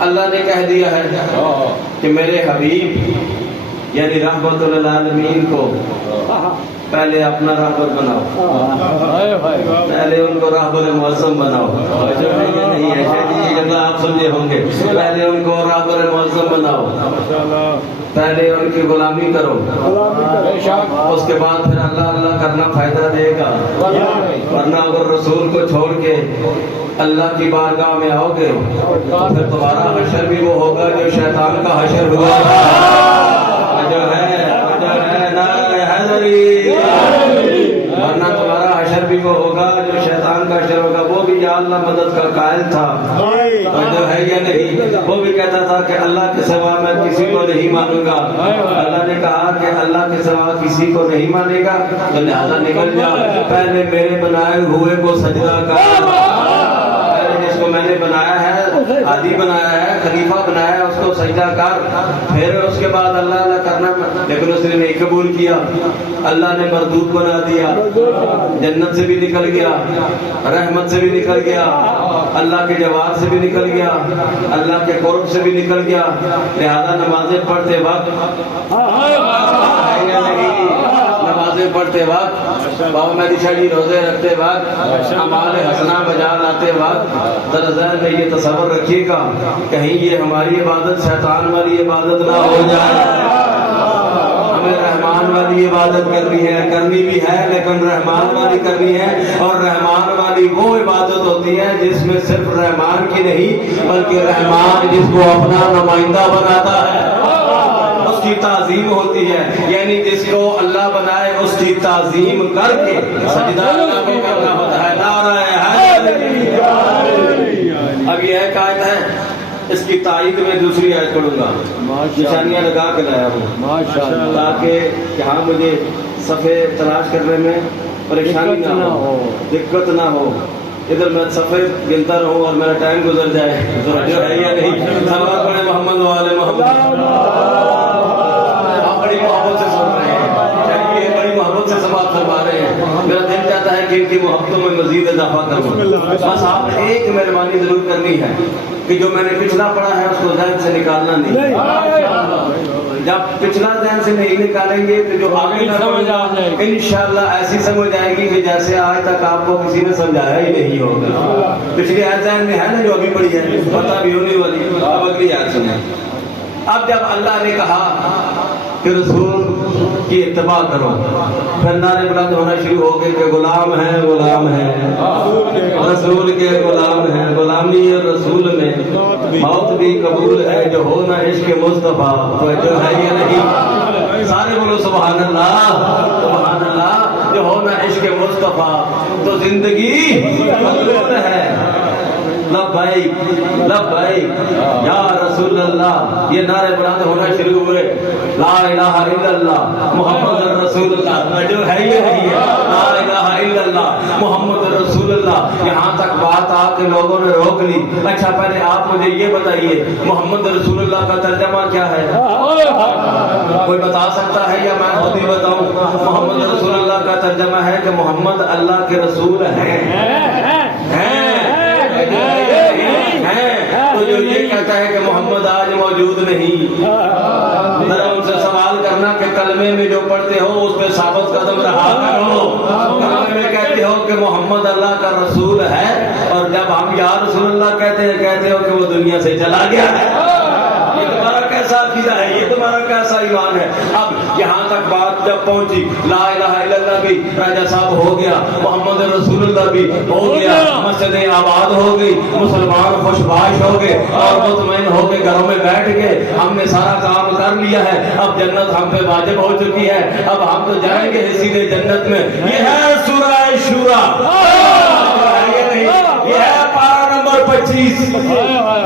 اللہ نے کہہ دیا ہے کہ میرے حبیب یعنی رحمت للعالمین کو پہلے اپنا رہبر بناؤ، پہلے ان کو رہبر معظم بناؤ. نہیں ایسے آپ سمجھے ہوں گے. پہلے ان کو رہبر معظم بناؤ، پہلے ان کی غلامی کرو، اس کے بعد پھر اللہ اللہ کرنا فائدہ دے گا. ورنہ اگر رسول کو چھوڑ کے اللہ کی بارگاہ میں آؤ گے تو پھر تمہارا حشر بھی وہ ہوگا جو شیطان کا حشر ہوا جو ہے نعرہ حیدری. ورنہ تمہارا حشر بھی وہ ہوگا جو شیطان کا حشر ہوگا. وہ بھی یا اللہ مدد کا قائل تھا جو ہے یا نہیں. وہ بھی کہتا تھا کہ اللہ کے سوا میں کسی کو نہیں مانوں گا. اللہ نے کہا کہ اللہ کے سوا کسی کو نہیں مانے گا تو لہذا نکل جا، پہلے میرے بنائے ہوئے کو سجدہ کر. جس کو میں نے بنایا ہے، عادی بنایا ہے، خلیفہ بنایا ہے، اس کو سجدہ کر. پھر اس کے بعد اللہ اللہ کرنا. لیکن اس نے نہیں قبول کیا. اللہ نے مردود بنا دیا، جنت سے بھی نکل گیا، رحمت سے بھی نکل گیا، اللہ کے جواب سے بھی نکل گیا، اللہ کے قرب سے بھی نکل گیا. لہذا نمازیں پڑھتے وقت نمازیں پڑھتے وقت، بابا مہدی شاہ جی روزے رکھتے وقت، اعمال حسنہ بجا لاتے وقت ذرا ذہن میں یہ تصور رکھیے گا کہیں یہ ہماری عبادت شیطان والی عبادت نہ ہو جائے. ہمیں رحمان والی عبادت کرنی بھی ہے لیکن رحمان والی کرنی ہے. اور رحمان والی وہ عبادت ہوتی ہے جس میں صرف رحمان کی نہیں بلکہ رحمان جس کو اپنا نمائندہ بناتا ہے اس کی تعظیم ہوتی ہے. یعنی جس کو اللہ بنائے اس کی تعظیم کر کے سجدہ اللہ کو کرنا ہوتا ہے. نعرہ حیدری. اب یہ ایک آیت ہے، اس کی تائید میں دوسری آیت پڑھوں گا. نشانیاں لگا کے لایا ہوں تاکہ یہاں مجھے صفحے تلاش کرنے میں پریشانی نہ ہو، دقت نہ ہو. ادھر میں صفحے گنتا رہوں اور میرا ٹائم گزر جائے جو ہے یا نہیں. سلوات پڑھیں محمد والے محمد. آپ بڑی محبت سے سن رہے ہیں، یہ بڑی محبت سے سماعت فرما رہے ہیں. میرا دل چاہتا ہے کہ ان کی محبتوں میں مزید اضافہ کروں. بس آپ نے ایک مہربانی ضرور کرنی ہے کہ جو میں نے پچھلا پڑھا ہے اس کو ذہن سے نکالنا نہیں. جب پچھلا ذہن سے نہیں نکالیں گے تو جو آگے انشاءاللہ ایسی سمجھ آئے گی کہ جیسے آج تک آپ کو کسی نے سمجھایا ہی نہیں ہوگا. پچھلی آیت ذہن میں ہے نا جو ابھی پڑھی ہے، پتہ بھی ہونے والی. اب اگلی آیت سنیں. اب جب اللہ نے کہا کہ رسول کی اتباع کرو، پھر نعرے بلند ہونا شروع ہو گئے کہ غلام ہیں غلام ہیں، رسول کے غلام ہیں. غلامی رسول میں موت بھی قبول ہے جو ہو نہ عشق مصطفیٰ. تو جو ہے یہ نہیں، سارے بولو سبحان اللہ سبحان اللہ. جو ہو نہ عشق مصطفیٰ تو زندگی مقبول ہے. لبیک لبیک یا رسول اللہ. یہ نعرے بلند ہونا شروع ہوئے. لا الہ الا اللہ محمد رسول اللہ. جو ہے یہ نہیں ہے، لا الہ الا اللہ محمد رسول اللہ. یہاں تک بات آ کے لوگوں نے روک لی. اچھا پہلے آپ مجھے یہ بتائیے محمد رسول اللہ کا ترجمہ کیا ہے؟ کوئی بتا سکتا ہے یا میں خود ہی بتاؤں؟ محمد رسول اللہ کا ترجمہ ہے کہ محمد اللہ کے رسول ہیں. تو جو یہ کہتا ہے کہ محمد آج موجود نہیں، ذرا ان سے سوال کرنا کہ کلمے میں جو پڑھتے ہو اس پہ ثابت قدم رہا کرو. کلمے میں کہتے ہو کہ محمد اللہ کا رسول ہے اور جب ہم یا رسول اللہ کہتے ہیں کہتے ہو کہ وہ دنیا سے چلا گیا ہے. یہ تمہارا کیسا عقیدہ ہے؟ یہ تمہارا کیسا ایمان ہے؟ اب یہاں تک بات جب پہنچی لا الہ الا اللہ بھی راجہ صاحب ہو گیا، محمد رسول اللہ بھی ہو گیا، مسجدیں آباد ہو گئی، مسلمان خوش باش ہو گئے اور مطمئن ہو کے گھروں میں بیٹھ گئے. ہم نے سارا کام کر لیا ہے، اب جنت ہم پہ واجب ہو چکی ہے. اب ہم تو جائیں گے حصیدے جنت میں. یہ ہے سورہ شورا، یہ ہے پارہ نمبر 25. 25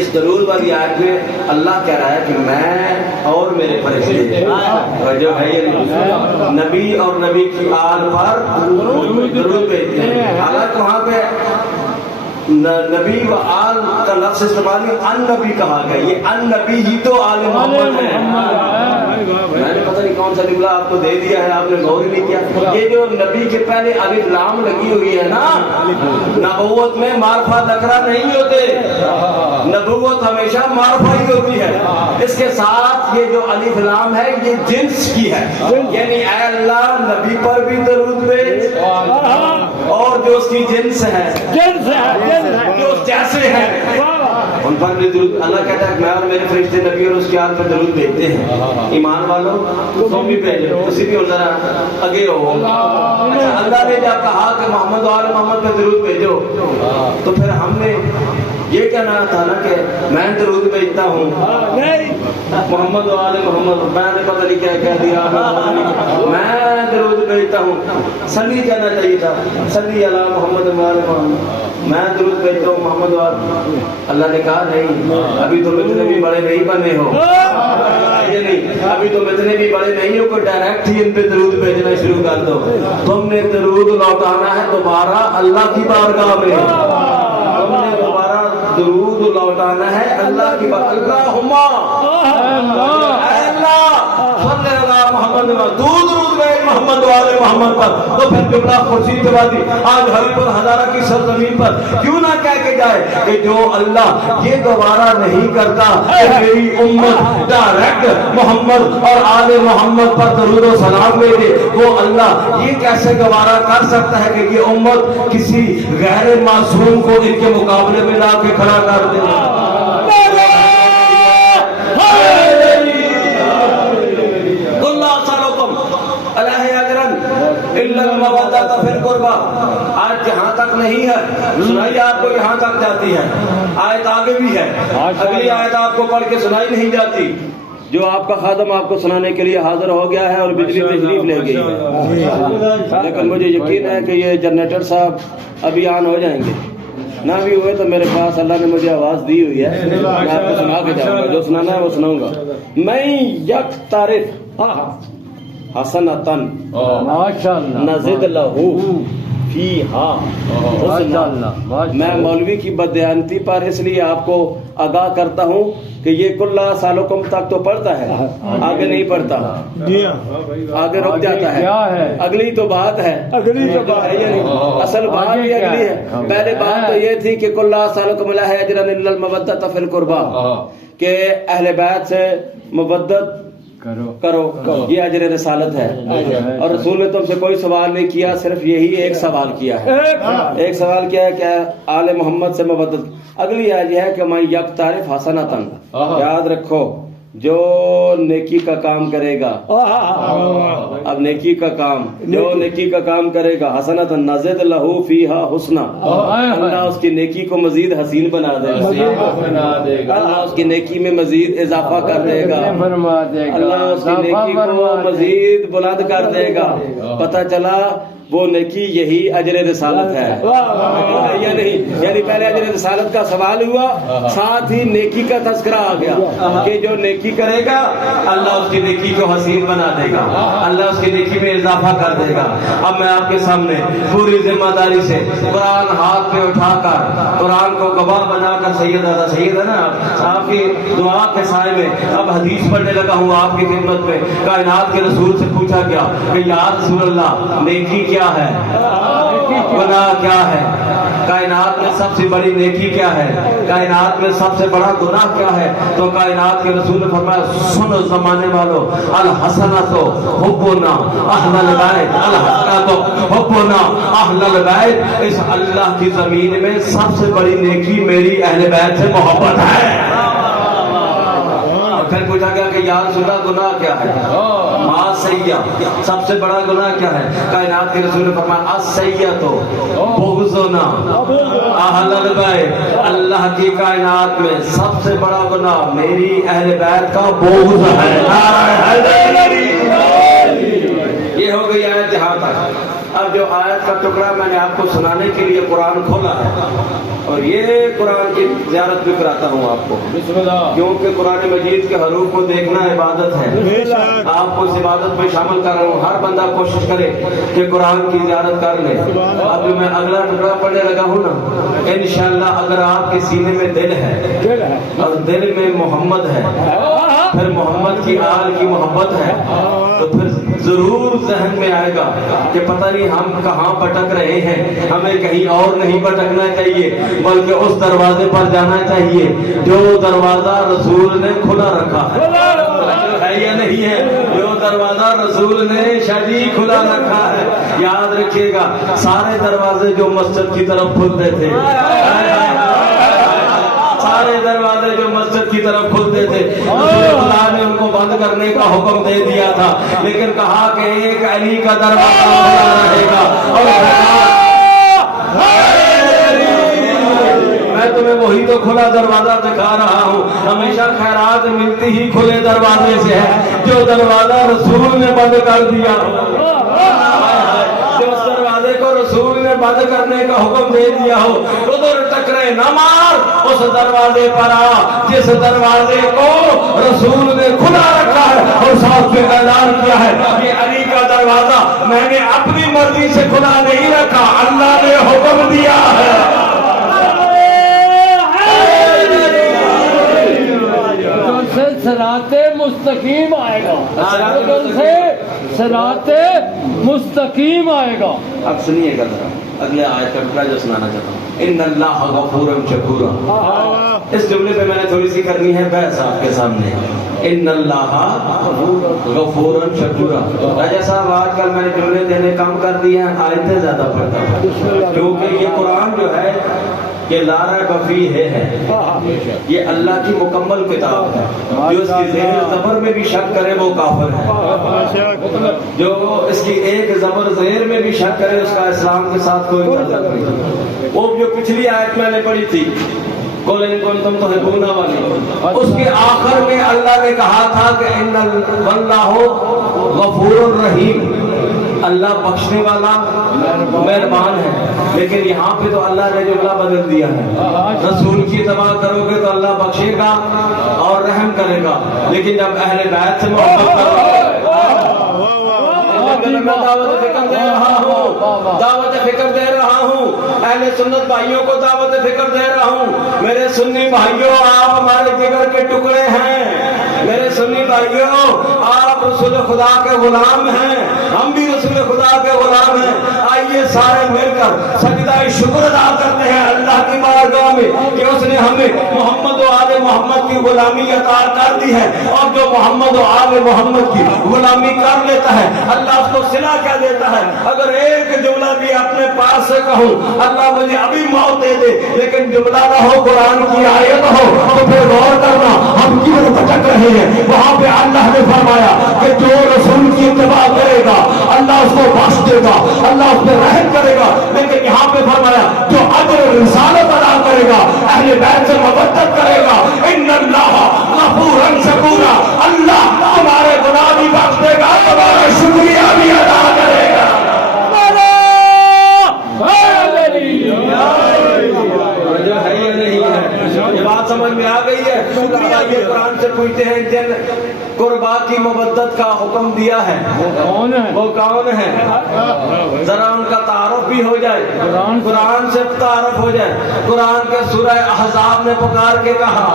اس درود والی آیت میں اللہ کہہ رہا ہے کہ میں اور میرے فرشتے جو ہے یہ نبی اور نبی کی آل پر درود بھیجتے ہیں. حالانکہ وہاں پہ نبی و آل کا لفظ استعمال نہیں، ان نبی کہا گیا. یہ ان نبی ہی تو آل محمد ہے. میں نے پتہ نہیں کون سا جملہ آپ کو دے دیا ہے، آپ نے غور ہی نہیں کیا. یہ جو نبی کے پہلے الف لام لگی ہوئی ہے نا، نبوت میں معرفہ نکرہ نہیں ہوتے، نبوت ہمیشہ معرفہ ہی ہوتی ہے. اس کے ساتھ یہ جو الف لام ہے یہ جنس کی ہے، یعنی اے اللہ نبی پر بھی درود بھیج اور جو اس کی جنس ہے جو جیسے ہیں ان پر بھی درود. اللہ کہتا ہے کہ میں اور میرے فرشتے نبی اور اس کی آل پر درود بھیجتے ہیں. ایمان والوں تم بھی بھیجو، کسی بھی ذرا آگے ہو. اللہ نے جب کہا کہ محمد و آل محمد پہ درود بھیجو تو پھر ہم نے یہ کہنا تھا نا کہ میں درود بھیجتا ہوں محمد و آل محمد. میں نے پتہ نہیں کیا کہہ دیا، میں درود بھیجتا ہوں. صلی کہنا چاہیے تھا، صلی علی محمد و آل محمد. میں درود بھیجتا ہوں محمد و آل. اللہ نے کہا نہیں، ابھی تم اتنے بھی بڑے نہیں بنے ہو، یہ نہیں، ابھی تم اتنے بھی بڑے نہیں ہو کہ ڈائریکٹ ہی ان پہ درود بھیجنا شروع کر دو. تم نے درود لوٹانا ہے دوبارہ اللہ کی بارگاہ میں. تم نے دوبارہ درود لوٹانا ہے اللہ کی بارگاہ. اللہم اے اللہ صلی اللہ محمد درود بھیج محمد والے محمد پر. تو پھر جملہ خورشید جوادی آج ہری پر ہزارہ کی سرزمین پر کیوں نہ کہہ کے جائے کہ جو اللہ یہ گوارا نہیں کرتا کہ میری امت ڈائریکٹ محمد اور آل محمد پر درود و سلام بھیجے، وہ اللہ یہ کیسے گوارا کر سکتا ہے کہ یہ امت کسی غیر معصوم کو ان کے مقابلے میں لا کے کھڑا کر دے. آج جہاں تک نہیں ہے سنائی آپ کو یہاں تک جاتی ہے، آیت آگے بھی ہے، اگلی آیت آپ کو پڑھ کے سنائی نہیں جاتی. جو آپ کا خادم آپ کو سنانے کے لیے حاضر ہو گیا ہے اور بجلی تشریف لے گئی ہے، لیکن مجھے یقین ہے کہ یہ جنریٹر صاحب ابھی آن ہو جائیں گے. نہ بھی ہوئے تو میرے پاس اللہ نے مجھے آواز دی ہوئی ہے، میں آپ کو سنا کے جاؤں گا، جو سنانا ہے وہ سناؤں گا. میں یک تعریف حسنتن نزد لہو فیہا حسنا. میں مولوی کی بددیانتی پر اس لیے آپ کو آگاہ کرتا ہوں کہ یہ کلا سالکم تک تو پڑھتا ہے، آگے نہیں پڑھتا، آگے رک جاتا ہے. اگلی تو بات ہے، اصل بات بھی اگلی ہے. پہلے بات تو یہ تھی کہ کلا سالکم لا اجرا الا المودۃ فی القربى، کہ اہل بیت سے مودت کرو، یہ اجر رسالت ہے. اور رسول نے تم سے کوئی سوال نہیں کیا، صرف یہی ایک سوال کیا ہے. ایک سوال کیا ہے کہ آل محمد سے مودت. اگلی آیت یہ ہے کہ میں یک تعریف حسنتن، یاد رکھو جو نیکی کا کام کرے گا، اب نیکی کا کام، جو نیکی کا کام کرے گا، حسنتن نزد لہو فیہا حسنا، اللہ اس کی نیکی کو مزید حسین بنا دے گا، اللہ اس کی نیکی میں مزید اضافہ کر دے گا، اللہ اس کی نیکی کو مزید بلند کر دے گا. پتہ چلا وہ نیکی یہی اجر رسالت ہے یا نہیں؟ یعنی پہلے اجر رسالت کا سوال ہوا، ساتھ ہی نیکی کا تذکرہ آ گیا کہ جو نیکی کرے گا اللہ اس کی نیکی کو حسین بنا دے گا، اللہ اس کی نیکی میں اضافہ کر دے گا. اب میں آپ کے سامنے پوری ذمہ داری سے قرآن ہاتھ پہ اٹھا کر قرآن کو گواہ بنا کر سید ہے نا آپ کی دعا کے سائے میں اب حدیث پڑھنے لگا ہوں آپ کی خدمت میں. کائنات کے رسول سے پوچھا گیا کہ یا رسول اللہ نیکی کیا ہے، گناہ کیا ہے، کائنات میں سب سے بڑی نیکی کیا ہے، کائنات میں سب سے بڑا گناہ کیا ہے؟ تو کائنات کے رسول نے فرمایا سنو زمانے والو، الحسنۃ حبنا اہل البیت، الحسنۃ حبنا اہل البیت. اس اللہ کی زمین میں سب سے بڑی نیکی میری اہل بیت سے محبت ہے. پھر پوچھا گیا کہ یا رسول اللہ گناہ کیا ہے؟ ما سیہ، سب سے بڑا گناہ کیا ہے؟ کائنات کے رسول نے فرمایا السیئۃ بغضنا اہل البیت، اللہ کی کائنات میں سب سے بڑا گناہ میری اہل بیت کا بغض ہے. یہ ہو گئی آیت یہاں تک. اب جو آیت آیت کا ٹکڑا میں نے آپ کو سنانے کے لیے قرآن کھولا ہے، اور یہ قرآن کی زیارت بھی کراتا ہوں آپ کو، کیونکہ قرآن مجید کے حروف کو دیکھنا عبادت ہے۔ آپ کو اس عبادت میں شامل کر رہا ہوں، ہر بندہ کوشش کرے کہ قرآن کی زیارت کر لے۔ اب جو میں اگلا ٹکڑا پڑھنے لگا ہوں نا، انشاءاللہ اگر آپ کے سینے میں دل ہے اور دل میں محمد ہے، پھر محمد کی آل کی محبت ہے، تو پھر ضرور ذہن میں آئے گا کہ پتہ نہیں ہم کہاں بھٹک رہے ہیں، ہمیں کہیں اور نہیں بھٹکنا چاہیے بلکہ اس دروازے پر جانا چاہیے جو دروازہ رسول نے کھلا رکھا ہے یا نہیں ہے؟ جو دروازہ رسول نے شادی کھلا رکھا ہے۔ یاد رکھیے گا، سارے دروازے جو مسجد کی طرف کھلتے تھے، سارے دروازے جو مسجد کی طرف کھلتے تھے، خدا نے ان کو بند کرنے کا حکم دے دیا تھا، لیکن کہا کہ ایک علی کا دروازہ کھلا رہے گا، اور میں تمہیں وہی تو کھلا دروازہ دکھا رہا ہوں۔ ہمیشہ خیرات ملتی ہی کھلے دروازے سے ہے، جو دروازہ رسول نے بند کر دیا، جو اس دروازے کو رسول نے بند کرنے کا حکم دے دیا ہو، ادھر ٹکرے نہ مار، اس دروازے پر آ جس دروازے کو رسول نے کھلا رکھا ہے، اور ساتھ میں اعلان کیا ہے کہ علی کا دروازہ میں نے اپنی مرضی سے کھلا نہیں رکھا، اللہ نے حکم دیا ہے۔ صراط مستقیم آئے گا، صراط مستقیم آئے گا۔ اب سنیے گا ذرا اگلے آیت کا ٹکڑا جو سنانا چاہتا ہوں، ان اللہ غفور شکور۔ اس جملے پہ میں نے تھوڑی سی کرنی ہے بحث آپ کے سامنے۔ ان اللہ غفور شکور۔ راجہ صاحب آج کل میں نے جملے دینے کم کر دیے ہیں، آیتیں زیادہ پڑھتا ہوں، کیونکہ یہ قرآن جو ہے یہ لا ریب فیہ ہے، یہ اللہ کی مکمل کتاب ہے، جو اس کی زیر زبر میں بھی شک کرے وہ کافر ہے، جو اس کی ایک زبر زیر میں بھی شک کرے اس کا اسلام کے ساتھ کوئی تعلق نہیں۔ وہ جو پچھلی آیت میں نے پڑھی تھی قُلْ إِن كُنتُمْ تُحِبُّونَ والی، اس کے آخر میں اللہ نے کہا تھا کہ ان اللہ غفور رحیم، اللہ بخشنے والا مہربان ہے، لیکن یہاں پہ تو اللہ نے جملہ بدل دیا ہے، رسول کی اتباع کرو گے تو اللہ بخشے گا اور رحم کرے گا، لیکن جب اہل بیت سے محبت کرو گے، میں دعوت فکر دے رہا ہوں، دعوت فکر دے رہا ہوں، اہل سنت بھائیوں کو دعوت فکر دے رہا ہوں۔ میرے سنی بھائیوں، آپ ہمارے جگر کے ٹکڑے ہیں، میرے سنی بھائیوں آپ رسول خدا کے غلام ہیں، ہم بھی رسول خدا کے غلام ہیں۔ آئیے سارے مل کر سجدہ شکر ادا کرتے ہیں اللہ کی بارگاہ میں کہ اس نے ہمیں محمد و آل محمد کی غلامی عطا کر دی ہے، اور جو محمد و آل محمد کی غلامی کر لیتا ہے اللہ اس کو صلہ کیا دیتا ہے۔ اگر ایک جملہ بھی اپنے پاس سے کہوں اللہ مجھے ابھی موت دے دے، لیکن جملہ نہ ہو قرآن کی آیت ہو تو پھر غور کرنا ہم کدھر بھٹک رہے ہیں۔ وہاں پہ اللہ نے فرمایا کہ جو رسول کی اتباع کرے گا اللہ اس کو بخش دے گا، اللہ اس پہ رحم کرے گا، لیکن یہاں پہ فرمایا جو اجر رسالت ادا کرے گا، اہل بیت سے محبت کرے گا، ان اللہ غفور شکور، اللہ تمہارے گناہ بھی بخش دے گا، تمہارا شکریہ بھی ادا کرے گا۔ جو ہے یا نہیں ہے، یہ بات سمجھ میں آ گئی ہے؟ یہ قرآن سے پوچھتے ہیں جن قربا کی مبدت کا حکم دیا ہے وہ کون ہے؟ ذرا ان کا تعارف بھی ہو جائے، قرآن سے تعارف ہو جائے۔ قرآن کے سورہ احزاب نے پکار کے کہا،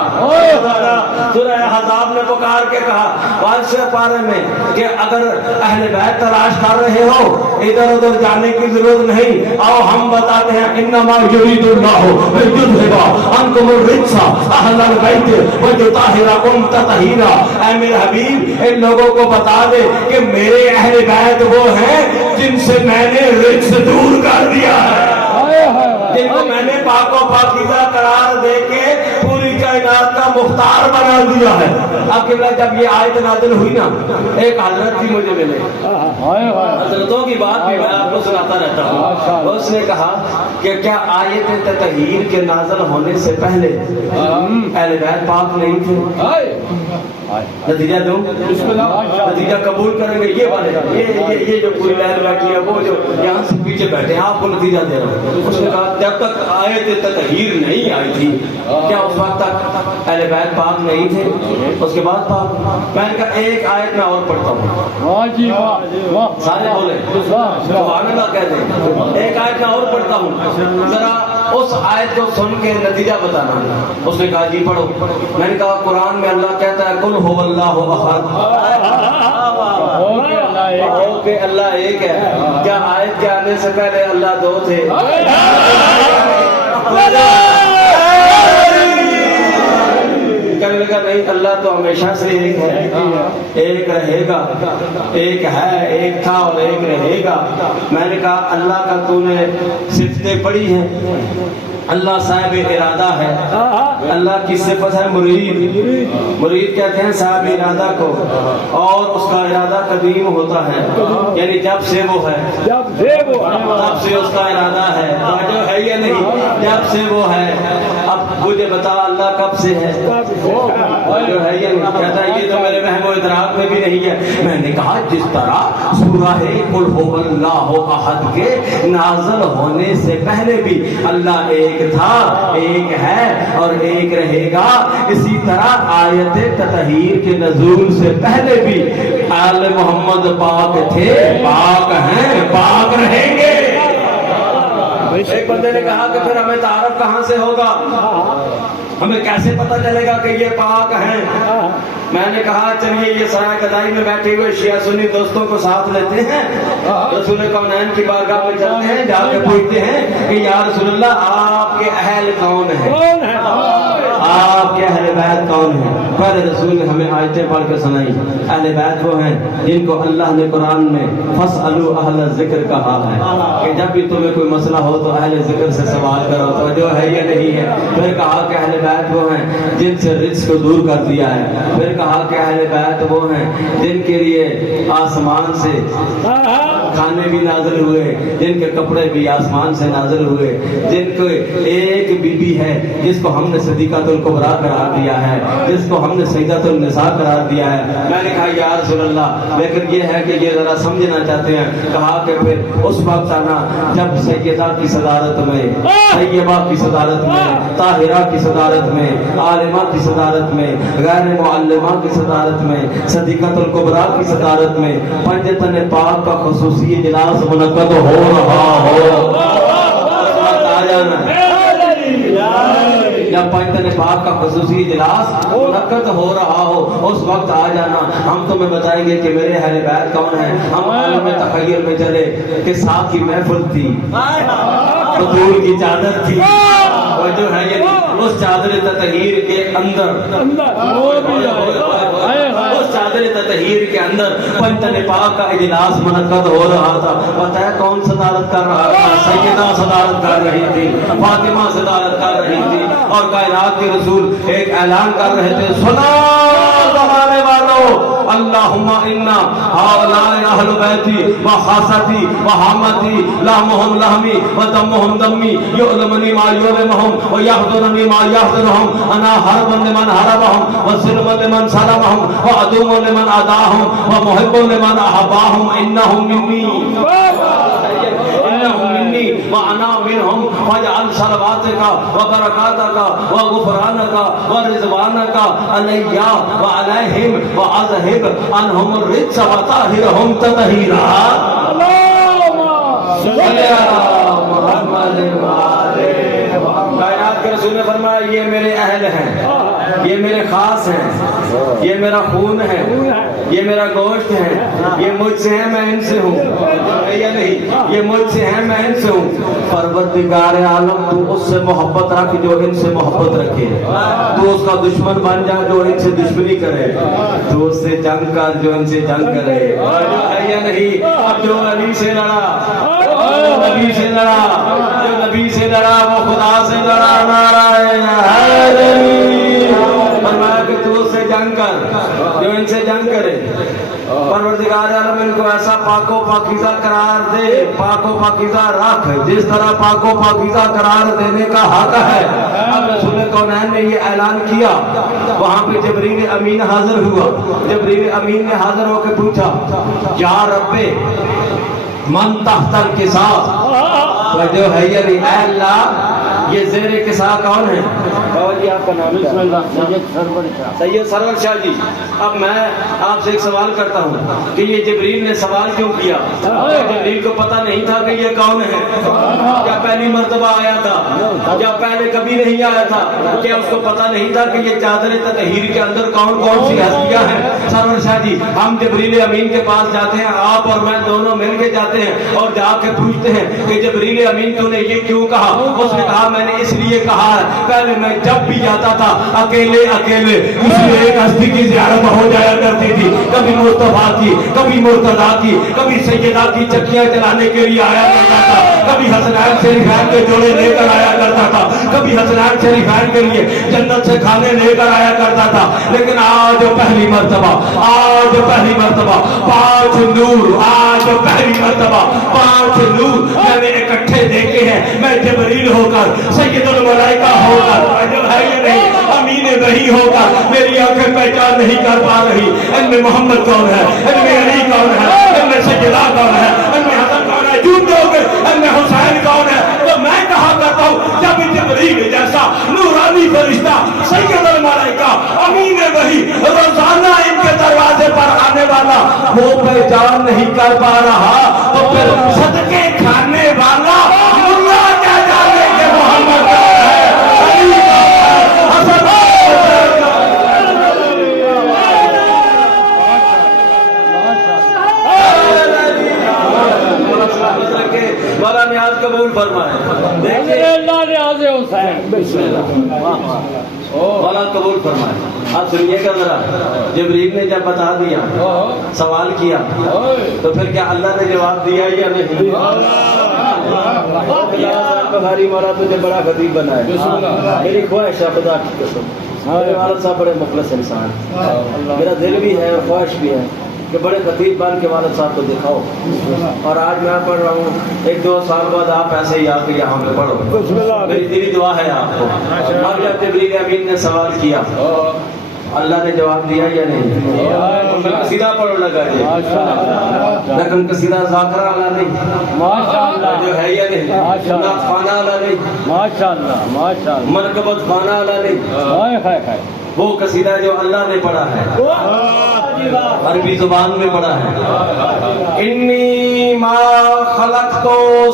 سورہ احزاب نے پکار کے کہا 5 پارے میں کہ اگر اہل بیت تلاش کر رہے ہو ادھر ادھر جانے کی ضرورت نہیں، آؤ ہم بتاتے ہیں انما یرید اللہ لیذھب عنکم الرجس اہل البیت ویطہرکم تطہیرا۔ اے میرے حبیب ان لوگوں کو بتا دے کہ میرے اہل بیت وہ ہیں جن سے میں نے رجس دور کر دیا ہے، جن کو میں نے پاک و پاکیزہ قرار دے کے پوری کائنات کا مختار بنا دیا ہے۔ اب جب یہ آیت نازل ہوئی نا، ایک حضرت بھی مجھے ملے، حضرتوں کی بات بھی میں آپ کو سناتا رہتا ہوں۔ اس نے کہا کہ کیا آیت تطہیر کے نازل ہونے سے پہلے اہل بیت پاک نہیں تھے؟ نتیجہ دوں؟ نتیجہ قبول کریں گے یہ والے یہ جو پوری لائن بیٹھی ہے وہ جو یہاں سے پیچھے بیٹھے ہیں آپ کو نتیجہ دے رہا ہوں. اس نے کہا جب تک آیت تطہیر نہیں آئی تھی کیا اس وقت تک اہل بیت پاک نہیں تھے؟ اس کے بعد پاک. میں نے کہا ایک آیت میں اور پڑھتا ہوں. سارے بولے سبحان اللہ کہہ دیں. ایک آیت میں اور پڑھتا ہوں, ذرا اس آیت کو سن کے نتیجہ بتانا. اس نے کہا جی پڑھو. میں نے کہا قرآن میں اللہ کہتا ہے قل هو اللہ احد, کہ اللہ ایک ہے. کیا آیت کے آنے سے پہلے اللہ دو تھے؟ کہنے لگا نہیں, اللہ تو ہمیشہ سے ایک ہے, ایک رہے گا, ایک ہے, ایک تھا اور ایک رہے گا. میں نے کہا اللہ کا تو نے صفتیں پڑھی ہیں, اللہ صاحب ارادہ ہے, اللہ کی صفت ہے مرید. مرید کہتے ہیں صاحب ارادہ کو, اور اس کا ارادہ قدیم ہوتا ہے, یعنی جب سے وہ ہے تب سے اس کا ارادہ ہے. جو ہے یا نہیں, جب سے وہ ہے. اب مجھے بتا اللہ کب سے ہے؟ جو ہے یا نہیں. کہتا ہے یہ تو میرے وہم و ادراک میں بھی نہیں ہے. میں نے کہا جس طرح سورہ قل هو اللہ احد کے نازل ہونے سے پہلے بھی اللہ ایک تھا, ایک ہے اور ایک رہے گا, اسی طرح آیت تطہیر کے نزول سے پہلے بھی آل محمد پاک تھے, پاک ہیں, پاک رہیں گے. ایک بندے نے کہا کہ پھر ہمیں تعارف کہاں سے ہوگا, ہمیں کیسے پتہ چلے گا کہ یہ پاک ہیں؟ میں نے کہا چلیے یہ سرائے گدائی میں بیٹھے ہوئے شیعہ سنی دوستوں کو ساتھ لیتے ہیں, رسول کونین کی بارگاہ میں چلتے ہیں, جا کے پوچھتے ہیں کہ یا رسول اللہ آپ کے اہل کون ہیں, آپ کے اہل بیت کون ہیں؟ پہلے رسول نے ہمیں آیتیں پڑھ کے سنائی. اہل بیت وہ ہیں جن کو اللہ نے قرآن میں فَاسْأَلُوا أَهْلَ الذِّكْرِ کہا ہے کہ جب بھی تمہیں کوئی مسئلہ ہو تو اہل ذکر سے سوال کرو. تو جو ہے یا نہیں ہے. پھر کہا کہ اہل بیت وہ ہیں جن سے رزق کو دور کر دیا ہے. پھر کہا کہ اہل بیت وہ ہیں جن کے لیے آسمان سے کھانے بھی نازل ہوئے, جن کے کپڑے بھی آسمان سے نازل ہوئے, جن کو ایک بی بی ہے جس کو ہم نے صدیقۃ الکبریٰ قرار دیا ہے, جس کو ہم نے سیدۃ النساء قرار دیا ہے. میں نے کہا یا رسول اللہ لیکن یہ ہے کہ یہ ذرا سمجھنا چاہتے ہیں. کہا کہ پھر اس وقت آنا جب سیدہ کی صدارت میں, طیبہ کی صدارت میں, طاہرہ کی صدارت میں, عالمہ کی صدارت میں, غیر معلمہ کی صدارت میں, صدیقۃ الکبریٰ کی صدارت میں پنجتن پاک کا خصوصی اجلاس منعقد ہو رہا ہو. آ جانا جب پنجتن پاک کا خصوصی اجلاس منعقد ہو رہا ہو اس وقت آ جانا. ہم تمہیں بتائیں گے کہ میرے اہل بیت کون ہیں. ہم عالم تخیل میں چلے کہ ساتھ کی محفل تھی, حضور کی چادر تھی, اور جو ہے یہ اس چادر تطہیر کے اندر, اس چادر تطہیر کے اندر پنجتن پاک کا اجلاس منعقد ہو رہا تھا. پتہ ہے کون صدارت کر رہا تھا؟ سیدہ صدارت کر رہی تھی, فاطمہ صدارت کر رہی تھی, اور کائنات کے رسول ایک اعلان کر رہے تھے, سنا زمانے والوں اللہم انا ہؤلاء اہل بیتی و خاصتی و حامتی لحمہم لحمی و دمہم دمی یعلمنی ما یعلمہم و یحضرنی ما یحضرہم انا حرب لمن حربہم و سلم لمن سلمہم و عدوم لمن عداہم و محب لمن احباہم انہم منی وَأَنَا مِنْهُمْ وَاجْعَلْ صَلَوَاتِكَ وَبَرَكَاتِكَ وَغُفْرَانَكَ وَرِضْوَانَكَ عَلَيَّ وَعَلَيْهِمْ وَأَذْهِبْ عَنْهُمُ الرِّجْسَ وَطَهِّرْهُمْ تَطْهِيرًا. صلی علی محمد وآلہ. کائنات کے رسول نے فرمایا یہ میرے اہل ہیں, یہ میرے خاص ہیں, یہ میرا خون ہے, یہ میرا گوشت ہے, یہ مجھ سے ہے میں ان سے ہوں, یا نہیں, یہ مجھ سے ہے میں ان سے ہوں. پروردگار عالم تو اس سے محبت رکھ جو ان سے محبت رکھے, تو اس کا دشمن بن جا جو ان سے دشمنی کرے, تو اس سے جنگ کر جو ان سے جنگ کرے, یا نہیں. اب جو علی سے لڑا, نبی سے لڑا, جو نبی سے لڑا وہ خدا سے لڑا. فرمایا کہ تو اس سے جنگ کر جو ان سے جنگ کرے. پروردگار عالم ان کو ایسا پاک و پاکیزہ قرار دے, پاک و پاکیزہ رکھ جس طرح پاک و پاکیزہ قرار دینے کا حق ہے. اب رسول کونین نے نے یہ اعلان کیا وہاں پہ جبریل امین حاضر ہوا. جبریل امین نے حاضر ہو کے پوچھا یا رب من تحت الکساء، جو ہے یہ اے اللہ یہ زیر کساء کون ہے؟ جی آپ کا نام بسم اللہ سید سرور شاہ. سید سرور شاہ جی. اب میں آپ سے ایک سوال کرتا ہوں کہ یہ جبریل نے سوال کیوں کیا؟ جبریل کو پتہ نہیں تھا کہ یہ کون ہے؟ کیا پہلی مرتبہ آیا تھا یا پہلے کبھی نہیں آیا تھا؟ کیا اس کو پتہ نہیں تھا کہ یہ چادر تطہیر کے اندر کون کون سی ہستیاں ہیں؟ سرور شاہ جی ہم جبریل امین کے پاس جاتے ہیں، آپ اور میں دونوں مل کے جاتے ہیں اور جا کے پوچھتے ہیں کہ جبریل امین تو نے یہ کیوں کہا؟ اس نے کہا میں نے اس لیے کہا ہے پہلے میں جب بھی جاتا تھا اکیلے کسی ایک ہستی کی زیارت ہو جایا کرتی تھی، کبھی مصطفیٰ کی، کبھی مرتضیٰ کی، کبھی سیدہ کی چکیاں چلانے کے لیے آیا کرتا تھا، کبھی حسنین شریفین کے جوڑے لے کر آیا کرتا تھا، کبھی حسنین شریفین کے لیے جنت سے کھانے لے کر آیا کرتا تھا. لیکن آج پہلی مرتبہ 5 نور، آج پہلی مرتبہ 5 نور میں نے اکٹھے دیکھے ہیں. میں جبریل ہو کر، سید الملائکہ ہو کر، جو ہے یہ نہیں امین وحی ہو کر میری آنکھیں پہچان نہیں کر پا رہی ان میں محمد کون ہے، ان میں علی کون ہے، ان میں سیدہ کون ہے، ان میں حسن کون ہے، جھوٹ دو گے ان میں حسین کون ہے. تو میں کہا کرتا ہوں جب جبریل جیسا نورانی فرشتہ سید الملائکہ امین وحی روزانہ ان کے دروازے پر آنے والا وہ پہچان نہیں کر پا رہا تو پھر صدقے کھانے والا ملا کیا جانے کہ محمد کا ہے، علی کا ہے، حسن والا نیاز قبول فرمائے. دیکھیے اللہ نیاز حسین. بسم اللہ والا قبول فرمائے. آپ سنیے گا ذرا، جبریل نے جب بتا دیا سوال کیا تو پھر کیا اللہ نے جواب دیا یا نہیں؟ بخاری مولا تجھے بڑا خطیب بنا ہے. میری خواہش ہے خدا کی قسم، میرے والد صاحب بڑے مخلص انسان، میرا دل بھی ہے اور خواہش بھی ہے کہ بڑے خطیب بن کے والد صاحب کو دکھاؤ. اور آج میں پڑھ رہا ہوں، 1-2 سال بعد آپ ایسے ہی آ کے یہاں پہ پڑھو. میری دلی دعا ہے آپ کو. اب جب جبریل امین نے سوال کیا اللہ نے جواب دیا یا نہیں؟ قصیدہ پڑھو لگا جی، لیکن قصیدہ ذاکرہ والا نہیں، ماشاءاللہ جو ہے یا نہیں، نعت خانہ والا نہیں، ماشاءاللہ ماشاءاللہ مرکبت خانہ والا نہیں، ہائے ہائے ہائے. وہ قصیدہ جو اللہ نے پڑھا ہے، عربی زبان میں پڑھا ہے. انی ما خلقت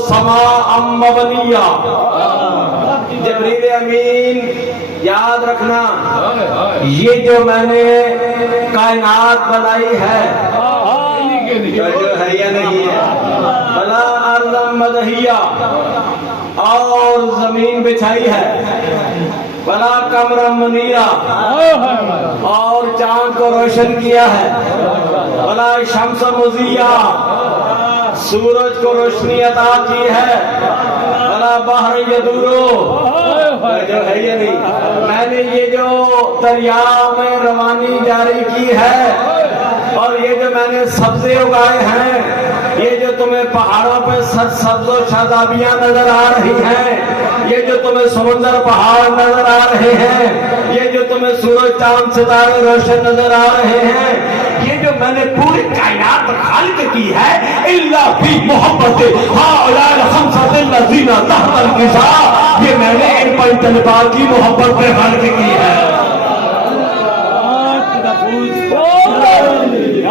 سماء مبنیہ. جبریل امین یاد رکھنا یہ جو میں نے کائنات بنائی ہے جو ہے یا نہیں ہے، بلا ارض مدحیہ، اور زمین بچھائی ہے، بلا قمر منیرہ، اور چاند کو روشن کیا ہے، بلا شمس مضیہ، سورج کو روشنی عطا کی ہے، بلا بحر یدورو، جو ہے یہ نہیں، میں نے یہ جو دریا میں روانی جاری کی ہے، اور یہ جو میں نے سبزے اگائے ہیں، یہ جو تمہیں پہاڑوں پہ سبز و شادابیاں نظر آ رہی ہیں، یہ جو تمہیں سمندر پہاڑ نظر آ رہے ہیں، یہ جو تمہیں سورج چاند ستارے روشن نظر آ رہے ہیں، یہ جو میں نے پوری کائنات خلق کی ہے، اللہ فی محبت ہؤلاء الخمسۃ الذین تحت الکساء، یہ میں نے ان 5 طلباء کی محبت میں خلق کی ہے.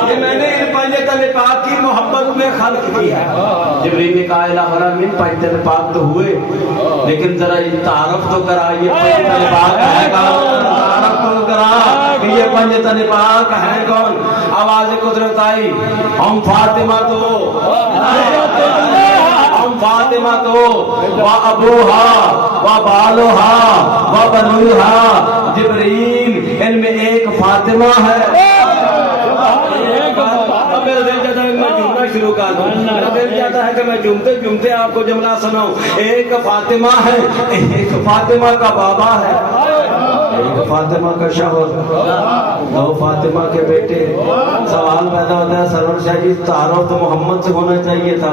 یہ میں نے ان 5 طلباء کی محبت میں خلق کی ہے. جبریل نے کہا الہ العالمین 5 طلباء تو ہوئے، لیکن ذرا یہ تعارف تو کرا، یہ 5 طلباء ہے کون؟ تعارف تو کرا کہ یہ 5 طلباء ہے کون؟ آواز قدرت آئی، ہم فاطمہ تو، ہم فاطمہ تو و ابوہا و بالوہا و بنوہا. جبریل ان میں ایک فاطمہ ہے. اب میرا دل چاہتا ہے کہ میں جملہ شروع کر دوں، میرا دل چاہتا ہے کہ میں جمتے جمتے آپ کو جملہ سناؤں. ایک فاطمہ ہے، ایک فاطمہ کا بابا ہے، ایک فاطمہ کا شوہر، 2 فاطمہ کے بیٹے. سوال پیدا ہوتا ہے سرور شاہ جی تعارف تو محمد سے ہونا چاہیے تھا،